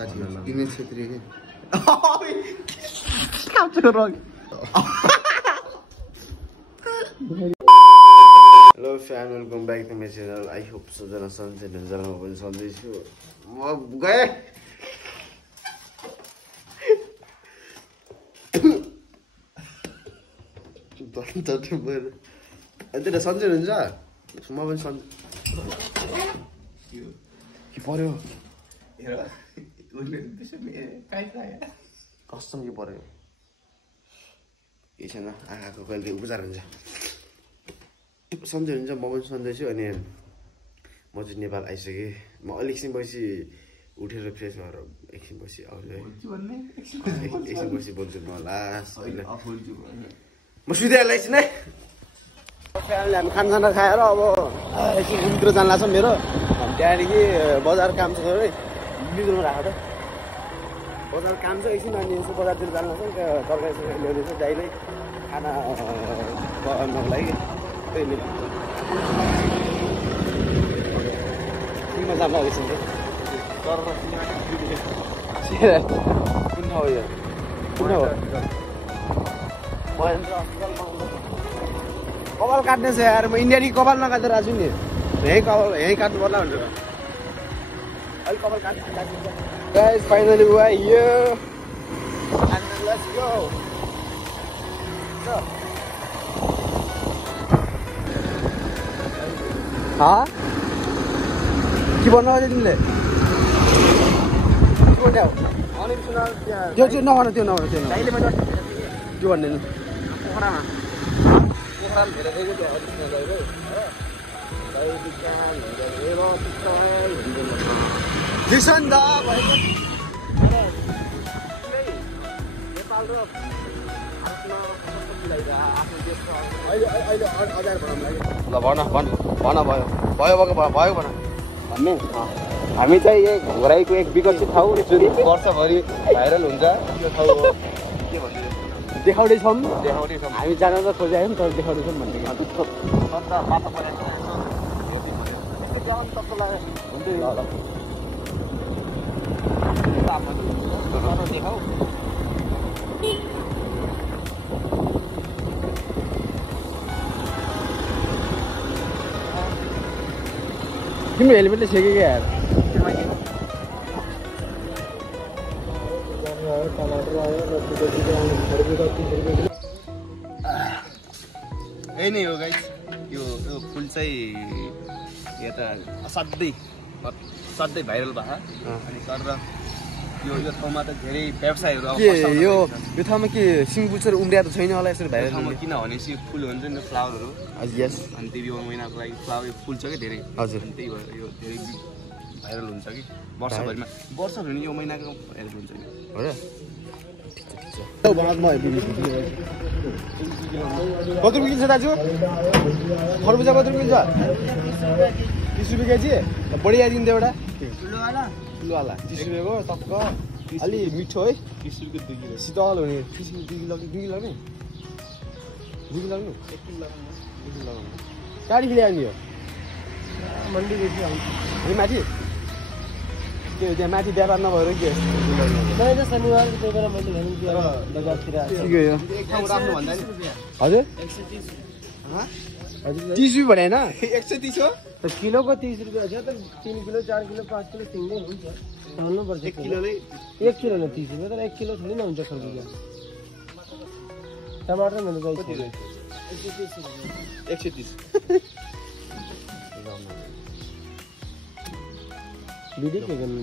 साथी दिनेश छेत्री के hello fan welcome back to my channel I hope सबजना सन्चै हुनुहुन्छ म पनि सन्चै छु म गए अन्त सन्चै हुनुहुन्छ म पनि सन्चै के पर्यो कस्तो के पर्यो के छैन आँखाको कहिले उपचार हुन्छ सन्चै हुन्छ म पनि सन्चै छु अनि म चाहिँ नेपाल आइसकेँ म अलिकछिन पछि उठेर फ्रेस भएर एकछिन पछि आउँछु एकछिन पछि बोल्छु म लास्ट म सुत्याएर एकछिन है फ्यामिली हामी खानासाना खाएर अब एकछिन घुमतिर जानु लाग्छ मेरो त्यहाँदेखि बजार काम छ है बिग्रोमा राखेको त बजार काम छ एकछिन अनि यसो बजारतिर जानु लाग्छ त्यहाँ तरकारी सरकारी ल्याउँदैछ दाइले खाना बनाउनको लागि त्यही जानु एकछिन कुन ठाउँ यो कुन हो कपाल काट्ने छ यार म इन्डियाली कपाल नकाटेर आएको छु नि यहीँ काट्नु पर्ला भनेर अलिक कपाल काट्नु guys finally we are here and let's go के भन्नु अझै तिमीले त्यो चाहिँ नभन त्यो नभन त्यो के भन्ने नि पोखरामा ल भन भन भन भयो भयो भयो भन भन्नु हामी चाहिँ एक घोराइको एक विकसित ठाउँ जुन वर्षभरि भाइरल हुन्छ त्यो ठाउँ हो के भन्नु देखाउँदैछौँ हामी जान त खोजेको तर देखाउँदैछौँ भन्ने देखाऊ तिम्रो हेलमेटले छेक्यो क्या यार यही नै हो गाइस यो फुल चाहिँ यता असाध्यै भाइरल भएको अनि तर यो ठाउँमा त धेरै व्यवसायहरू यो ठाउँमा के सिङबुचर उम्रिया त छैन होला यसरी भाइरल ठाउँमा किनभनेपछि फुल हुन्छ नि फ्लावरहरू यस अनि त्यही यो महिनाको लागि फ्लावर फुल छ कि धेरै हजुर अनि त्यही भएर यो धेरै भाइरल हुन्छ कि वर्षभरि यो महिनाको भाइरल हुन्छ नि हो र कति रुपियाँ किन्छ दाजु खरबुजा कति रुपियाँ किन्छ 30 रुपियाँ केजी बढी आइदिन्थ्यो एउटा ठुलोवाला 30 रुपियाँको टक्क अलि मिठो है 30 रुपियाँ 2 किलो शीतल हुने 30 रुपियाँ 2 किलो नि 2 किलो नि 1 किलो लगाउनु कहाँदेखि ल्याउने यो मन्डीदेखि आउँछ माथि त्यो त्यहाँ माथि व्यापार नभएर के मैले शनिबार त्यही भएर मैले भने बजारतिर राम्रो भन्दा नि हजुर 130 रुपियाँ भने होइन 130 हो त किलोको 30 रुपियाँ छ त 3 किलो 4 किलो 5 किलो सिङ्गै हुन्छ चल्नुपर्छ 1 किलोले 1 किलोले 30 रुपियाँ तर 1 किलो थोरै न हुन्छ खरबुजा टमाटर मेरो गाइस 130 भिडियो के गर्नु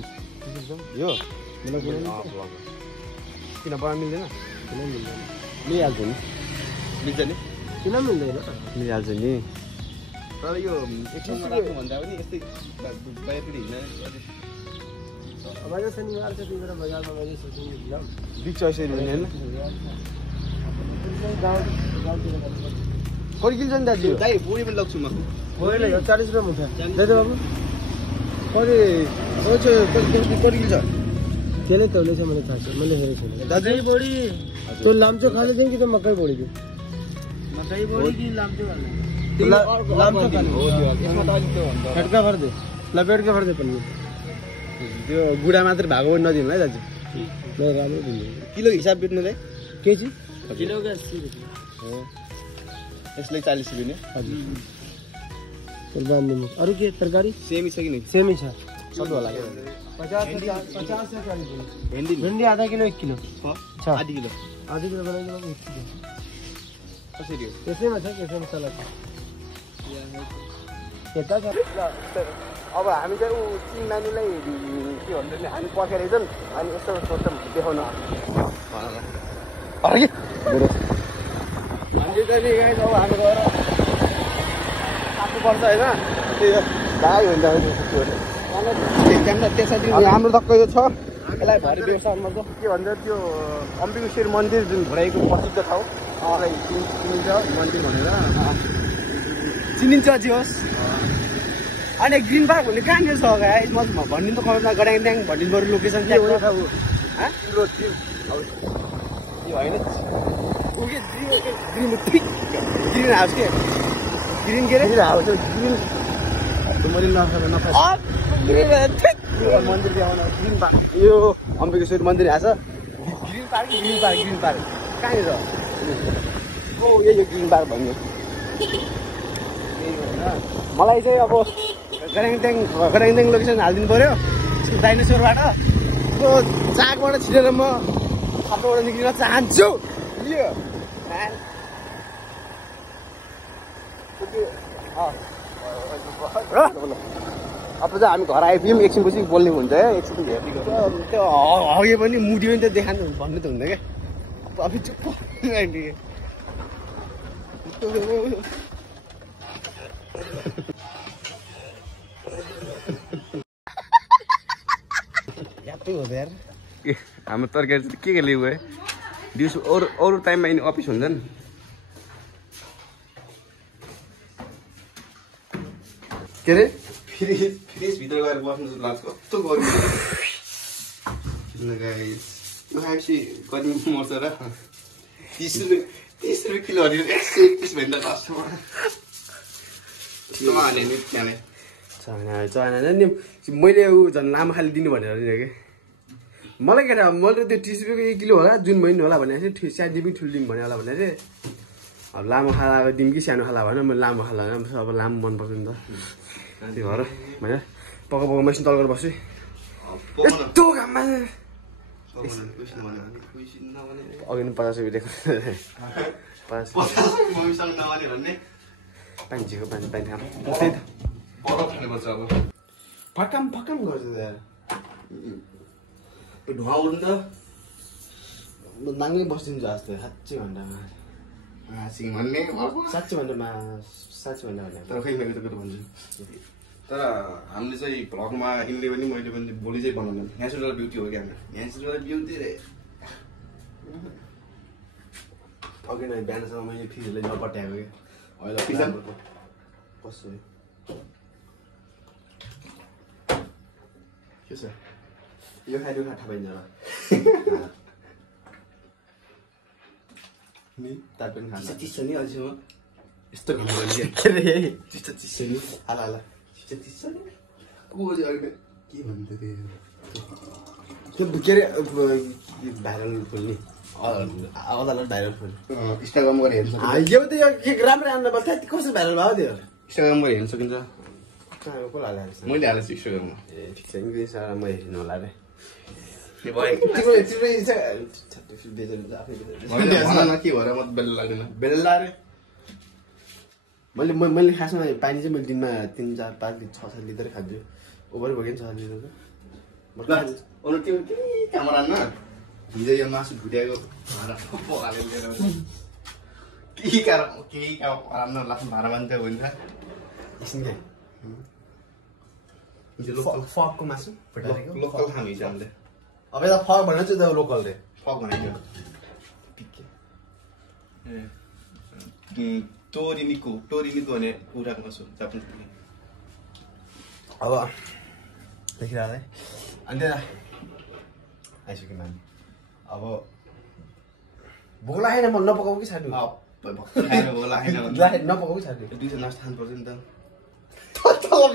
यो मलाई किन बनाउनु मिल्दैन किन मिल्दैन मिलिहाल्छ नि मिल्छ नि किन मिल्दैन मिलिहाल्छ नि तर यो एकछिन भन्दा पनि यस्तै बाहिरतिर हिँड्न अब यो शनिबार चाहिँ तिम्रो बजारमा मैले सोचिङ लिम बिच चोइस हैन हैन कति किलो छ नि दाजु दाइ बोडी पनि लग्छु म बोडी 40 रुपैयाँ मुठा दे दे बाबु कति किलो छ त्यसले तौले छ मलाई थाहा छ मैले हेरेको छु दाजु बोडी त्यो लाम्चो खाले दिउँ कि त मकै बोडी दिउँ मकै बोडी कि लाम्चो खाले लाम्चो खाले हो त्यो यसमा त अलि त्यो हुन्छ फटका भर दे लपेट के भर दे पनि त्यो गुडा मात्र भएको पनि नदिनु है दाजु ल राम्रो दिनु किलो हिसाब बेच्नु रे केजी किलोको 80 रुपैयाँ हो यसले 40 रुपैयाँ नि हजुर अरू के तरकारी सेमी छ कि नि सेमी छ सबै होला के 50 से 40 भेन्डी भिन्डी आधा किलो 1 किलो छ आधी किलो बनाइदिनु 1 किलो कसरी हो त्यसैमा छ त्यसैमा सलाद यता छ अब हामी चाहिँ ऊ तिन नानीलाई के भन्छ नि हामी पर्खेर एकदम अनि यसो सोध्छौँ देखाउन अरे के मान्छे चाहिँ अब हामी गएर आफू पर्छ होइन त्यो भाइ हुन्छ हाम्रो टक्क यो छ यसलाई भरे व्यवसायमा के भन्छ त्यो अम्बिकेश्वर मन्दिर जुन घुराइको प्रसिद्ध ठाउँ मलाई चिनिन्छ मन्दिर भनेर चिनिन्छ जे होस् अनि ग्रिन पार्क भन्ने कहाँनिर छ गाइस म भनिदिनु त कमेन्टमा गराइदिङ भनिदिनु बरु लोकेसन के हो यो होइन ग्रिन हाउस के ग्रिन के रे हाउस ग्रिन मैले मन्दिर देखाउन ग्रिन पार्क यो अम्बिकेश्वर मन्दिर आएको छ ग्रिन पार्क कहाँनिर ओ यही ग्रिन पार्क भन्ने मलाई चाहिँ अब गराइङ लोकेसन हालिदिनु पऱ्यो डाइनोसरबाट त्यो चाकबाट छिटेर म फाटोबाट निक्लिन चाहन्छु अब चाहिँ हामी घर आइपुग्यौँ एकछिनपछि बोल्ने हुन्छ है एकछिन त्यो हगे पनि मुडी पनि त देखानु भन्नु त हुँदैन क्या अब चुप्प हाम्रो तरकारी चाहिँ के लिएको है दिउँसो अरू टाइममा यिनी अफिस हुन्छ नि के अरे फ्रिजभित्र गएर बस्नु लाग्छ कस्तो गर्मी खाएपछि गर्मी मर्छ र 30 रुपियाँ किलो हरियो 121 भन्दा कस्तोमा चना नि मैले ऊ झन् लामो खाली दिनु भनेर नि कि मलाई के थाहा मैले त्यो 30 रुपियाँको 1 किलो होला जुन महिना होला भनेको थिएँ सानो पनि ठुलो दिनु भने होला भनेको थिएँ अब लामो खाला दिउँ कि सानो खाला भएन मैले लामो खाला होइन अब लामो मनपर्छ नि त त्यो भएर होइन पक्का मेसिन तल गरेर बस्छु यस्तो घाममा अघि नि 50 रुपियाँ दिएको 50 पानीको पानी खाम त्यही त फकाम गर्छ धुवा उड्नु त नाङ्लै बसिदिन्छ जस्तो साँच्चै भन्दामा साँच्चै भन्दामा तर खै मेरो त भन्छु तर हामीले चाहिँ भ्लगमा यिनले पनि मैले पनि भोलि चाहिँ बनाउनु नेचुरल ब्युटी हो क्या नेचुरल ब्युटी रे अघि नै बिहानसम्म मैले फिजलाई नपट्याएको क्या अहिले कसो के छ यो खाइदियो थाहा पाइन्छ होला नि तार पनि खान्छ चिसो नि अझैसम्म यस्तो घाम के रे चिसो नि हाला चिसो नि को अहिले के भन्दै त्यो के रे भाइरल फुल्ने अदालत भाइरल फुल इन्स्टाग्राम गरेर हेर्नु सक्छ यो त के राम्रो राम्रो बोल्छ कसरी भाइरल भयो त्यो इन्स्टाग्राम गरेर हेर्न सकिन्छ कहाँ को हालेको मैले हालेको छु इन्स्टाग्राममा ए ठिक छ इङ्ग्लिस म हेर्नु होला रे के भयो के भएर म बेल लाग्दैन बेल लारे मैले खासमा पानी चाहिँ मैले दिनमा 3 4 5 6 लिटर खान्छु ओभर भयो नि 6 लिटर मतलब अरु त्यो के क्यामेरामा हिजो यो मासु भुट्याएको भाडा पकाले लिएर के कारण राम्रो लाग्छ भाडा मान्छे हुन्छ एकछिन के हिजो फकको मासु भुटाएको लोकल खानु हिजो हामीले अब यता फक भनेर चाहिँ त्यो लोकल रे फक भनेको टोरिनिको भने कुराको मासु जापानिज अब देखिरहेको है अनि त्यहाँ आइसक्यो मान्छे अब भोक लागेन म नपकाऊ कि छाड्नु नपकाऊ कि छाड्नु दुईजना नास्ता खानुपर्छ नि त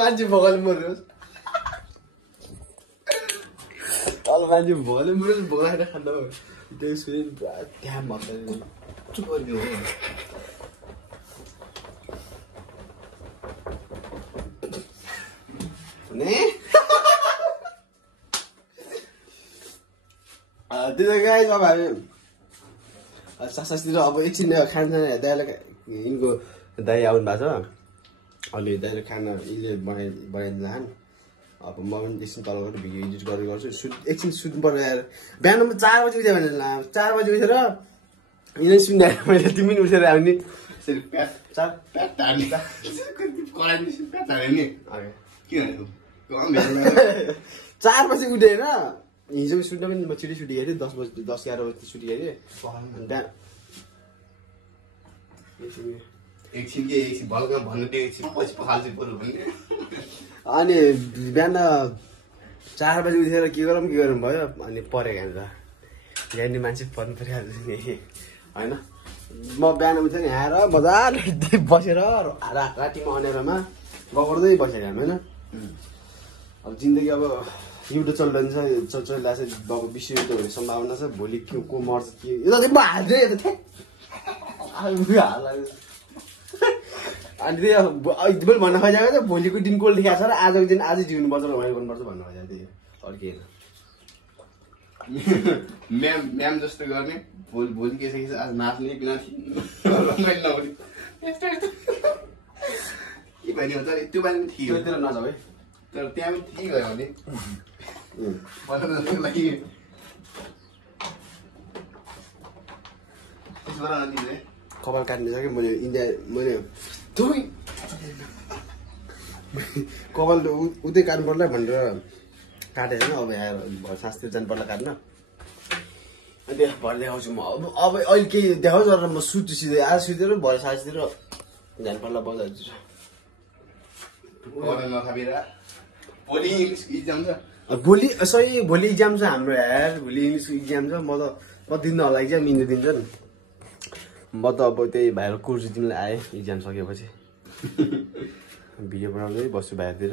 मान्छे भोकले मर्योस् तल मान्छे भोले मेरो भोगाएर खाँदा त्यसको पुरा ध्यान भन्छ चुप गरिदियो हुने त्यो गाइस अब हामी सासतिर अब एकछिन खान्छ दाइलाई यिनको दाइ आउनु भएको छ अलि दाइले खाना यिनले बनाइदिनु लान अब म पनि एकछिन तल गएर भिडियो एडिट गरेर गर्छु एकछिन सुत्नु पर्यो यार बिहान म 4 बजी उठ्यो भने 4 बजी उठेर यिनले सुन्दैन मैले तिमी पनि उठेर आउने यसरी प्याट हाल्ने प्याट हाल्ने के भनेको 4 बजी उठेर हिजो सुत्न पनि म छिटो छुटी गएँ 10 बजी 10-11 बजी छुटी गएँ एकछिन भल्का भन्नु त्यो एकछिन पछि पखाल्छु बरु भन्ने अनि बिहान 4 बजी उठेर के गरौँ भयो अनि परेको अन्त यहाँ मान्छे पर्नु परिहाल्छ नि होइन म बिहान उठेर यहाँ आएर मजाले बसेर रातिमा अनेरोमा गफर्दै बसेको होइन अब जिन्दगी अब युद्ध चलिरहेको छ चलिरहेको छ अब विश्वयुद्ध हुने सम्भावना छ भोलि को मर्छ के यो त म हाल्दै अनि त्यही मैले भन्न खोजेको चाहिँ भोलिको दिन कोल देखाएको छ र आजको दिन आजै जिउनुपर्छ र उहाँले गर्नुपर्छ भन्नु खोजेको त्यही अरू के म्याम जस्तो गर्ने भोलि के छ आज नाच्ने बिना के भन्यो त त्यो बारे थियो त्योतिर नजाऊ है तर त्यहाँ पनि ठिक गयो भने बनाउनको लागि कपाल काट्ने मैले इन्डिया मैले कपाल उतै काट्नु पर्ला भनेर काटेको छैन अब यहाँ शास्त्री जानु पर्ला काट्न अनि त्यहाँ भरे देखाउँछु म अब अहिले केही देखाउँछु र म सुत्छु सिधै आज सुतेर भरे साँझतिर जानु पर्ला बजारतिर भोलि इङ्ग्लिस इक्जाम छ भोलि इक्जाम छ हाम्रो यार भोलि इङ्ग्लिसको इक्जाम छ म दिन होला इक्जाम इन्जो दिन्छन् म त अब त्यही भाइको कोर्स दिनलाई आएँ इक्जाम सकेपछि भिडियो बनाउँदै बस्छु भाइतिर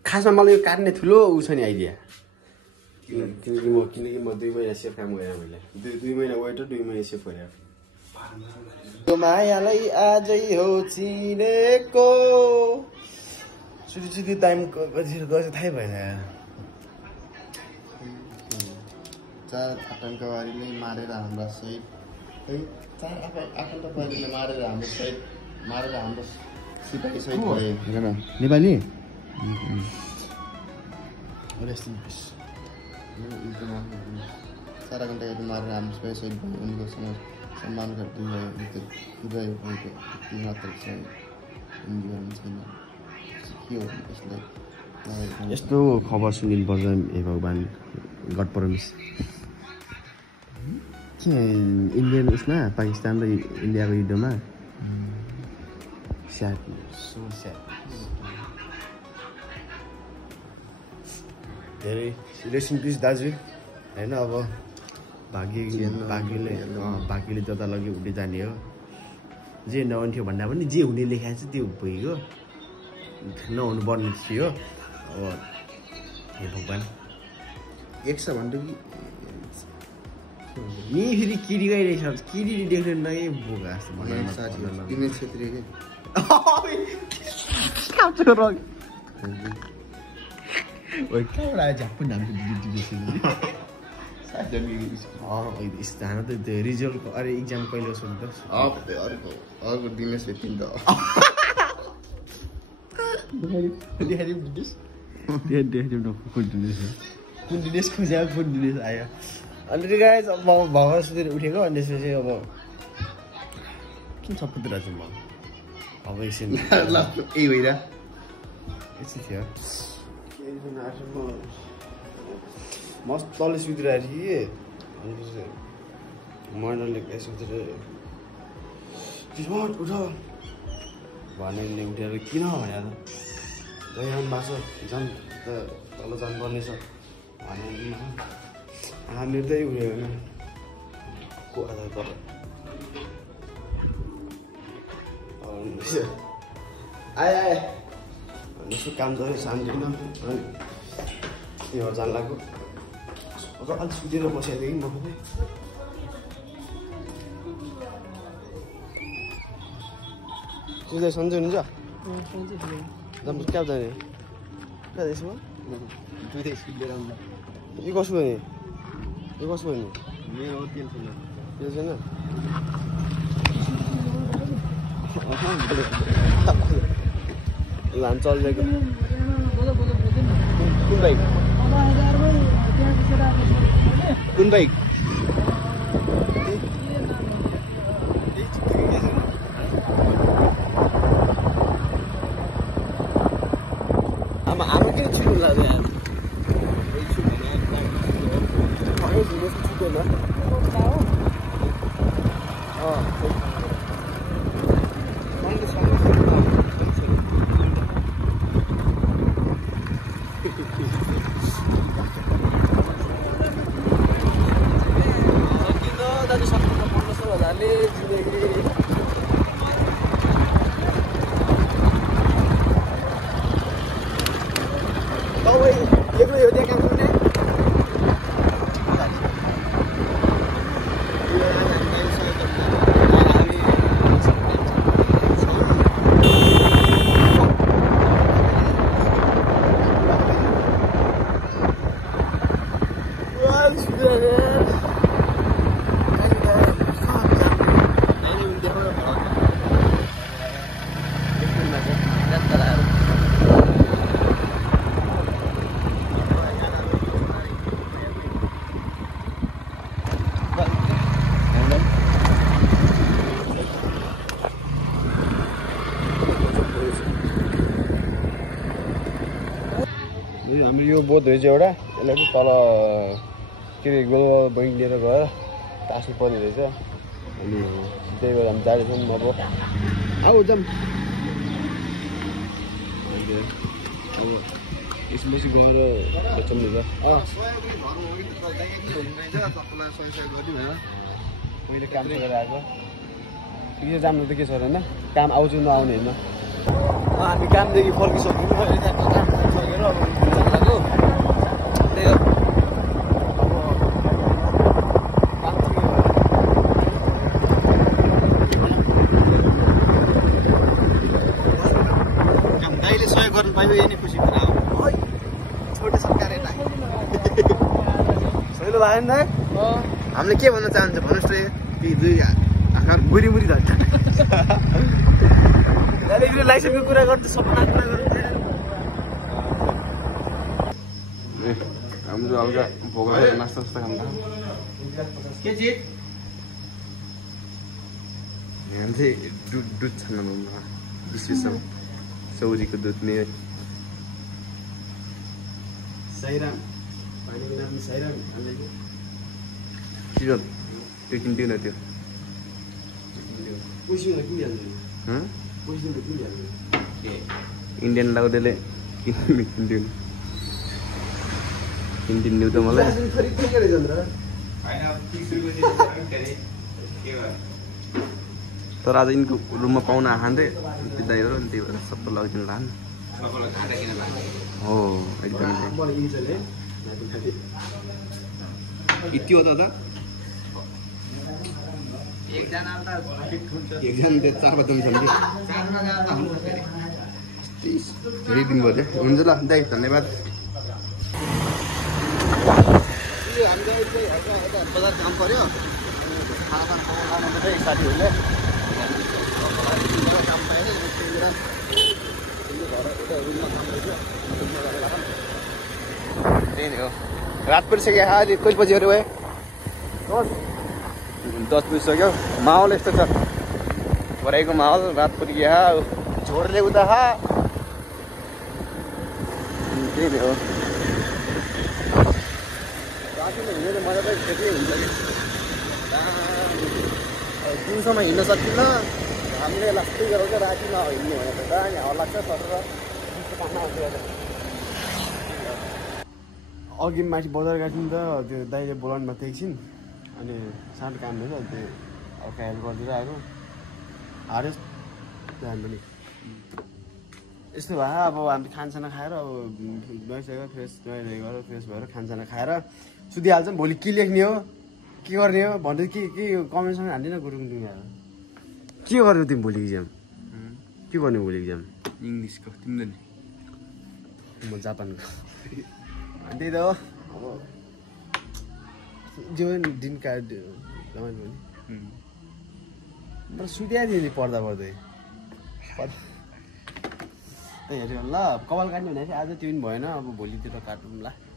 खासमा मलाई यो काट्ने ठुलो उ छ नि आइडिया किनकि म 2 महिना सेफ काम गरेँ मैले 2 महिना वेटर 2 महिना सेफ गरेँ त्यो मायालाई आजै हो चिनेको छुट्टी टाइम कतिखेर गएछ थाहै भएन चार आतङ्कवादीले मारेर हाम्रो सहित चार आतङ्कवादीले मारेर हाम्रो सिपाही सहित भयो नेपाली चार घन्टा मारेर हाम्रो सिपाही सहित भयो उनको सम्मान गर्दै मात्र चाहिँ छैन यस्तो खबर सुनिनुपर्छ हे भगवान् गड परमिस के इन्डियन उसमा पाकिस्तान र इन्डियाको युद्धमा स्याड सो स्याड धेरै रेस्ट इन पिस दाजु होइन अब भाग्यले जता लग्यो उठ्दै जाने हो जे नहुन्थ्यो भन्दा पनि जे हुने लेखाएको छ त्यो भइगयो नहुनु पर्ने थियो अब हे भगवान् एक छ भन्नु नि फेरि किरी गइरहेछ किरी देख्नु नै बोका जस्तो दिनेश छेत्री झाप्पु नामको हान त रिजल्ट अरे इक्जाम कहिले सोध्नु त अर्को दिनेश छेत्री त कुन दिनेश खोज्यो कुन दिनेश आयो अनि त्यो गाइस अब भर्खर सुतेर उठेको अनि त्यसपछि अब किन छपुतिर छु म अब एकछिन यही भइरा यस्तो थियो मस्त तलै सुतिरहेको थिएँ कि अनि त्यसपछि मर्नले सुतेर उठ भने उठेर किन भने गइरहनु भएको छ झन् तल जानुपर्नेछ भने हामी त्यही उयो होइन को आधार तल आए यसो काम गरेँ शान्ति यो जान लाग्यो अलि सुतेर बसेदेखि म पनि सुत्दै सन्चै हुनुहुन्छ जानु क्या जाने क्या त्यसमा दुईटै स्कुल लिएर आउँदा यो कसो भने यो कसो भने मेरो तेल छैन त्यो छैन लान चलिरहेको कुन बाइक कुन बाइक आमा किन छिटो लाग्यो यार हाम्रो यो बोट रहेछ एउटा यसलाई चाहिँ तल के अरे गोल बैङ्क लिएर गएर टाँसी पर्ने रहेछ अनि सिधै गएर हामी जाँदैछौँ अब आऊ जाऊँ अब यसपछि गएर बचाउनु रहेछ मैले काम गरेर आएको ठिकै जानु त के छ होइन काम आउँछु नआउने होइन हामी कामदेखि फर्किसक्यौँ सकेर अब लाग्यो त्यही हो दाइले सहयोग गर्नु पाइयो यही नै खुसी कुरा हो छोटो सरकार सहिलो भयो नि त हामीले के भन्न चाहन्छ भन्नुहोस् त ती दुई आकार बुरी बुरी धर्छ लाइसेन्सको कुरा गर्छु सपना कुरा गर्नु हाम्रो हल्का भोग लागेर नास्ता सास्ता खानु के चिज यहाँ चाहिँ दुध छान्नु 20 सौरीको दुध नै साइराम पानीको नाम साइराम के त्यो किन्थ्यो न त्यो इन्डियन लाउडेले किन्थ्यो किनिदिनु त मलाई तर आज यिनको रुममा पाहुना खान्थे बिदाईहरू अनि त्यही भएर सबै लगिदिनु लान् हो एकदम यति हो त एकजना त 4 बजे हुन्छ नि धेरै दिन भयो हुन्छ ल दाइ धन्यवाद बजार काम पर्यो साथीहरूले त्यही नै हो रात परिसक्यो अहिले कहिले बजी अरे भयो 10 बजिसक्यो माहौल यस्तो छ भराइको माहौल रात परियो झोडले उता त्यही नै हो रातिमा हिँड्ने त मजा त त्यति हुन्छ नि दिउँसम्म हिँड्न सक्दिनँ हामीले लास्टै गराउँछ रातिमा हिँड्ने भने त यहाँ हल्ला लाग्छ सर अघि माथि बजार गएको नि त त्यो दाइले बोलाउनु भएको थियो एकछिन अनि सानो काम रहेछ त्यो हल्का हेल्प गरिदिएर आएको हारेस जानु पनि यस्तो भयो अब हामी खानसाना खाएर अब नुहाइसकेर फ्रेस गरेर फ्रेस भएर खानसाना खाएर सुतिहाल्छौँ भोलि के लेख्ने हो के गर्ने हो भन्दै के कमेन्टसँग हान्दिन गुरुङ तिमीहरू के गर्नु तिमी भोलि इक्जाम के गर्ने भोलि इक्जाम इङ्ग्लिसको तिमीले नि म जापानको त्यही त हो अब जीवन दिन काट्यो रमाइलो नि म सुतिआएको थिएँ नि पढ्दा पढ्दै हेऱ्यो ल कपाल काट्ने भनेको आज त्यो पनि भएन अब भोलि त्यो त काटौँ ल